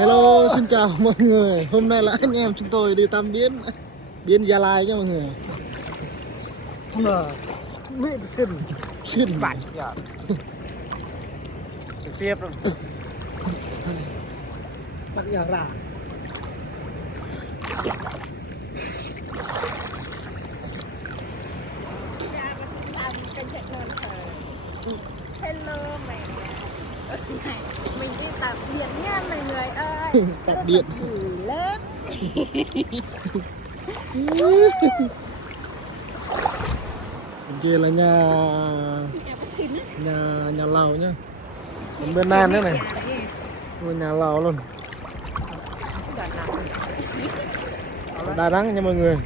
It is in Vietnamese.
Hello, xin chào mọi người. Hôm nay là anh em chúng tôi đi tắm biển Gia Lai nha mọi người. Mẹ xin Xin bạch giờ xếp rồi bạch giờ ra Hello mày. Mình đi tắm biển nha mọi người ơi. tắm biển. Lớp. Bên kia là nhà lầu nhá. Còn bên Nan nữa này. Ngôi nhà lầu luôn. Đà Nẵng nha mọi người.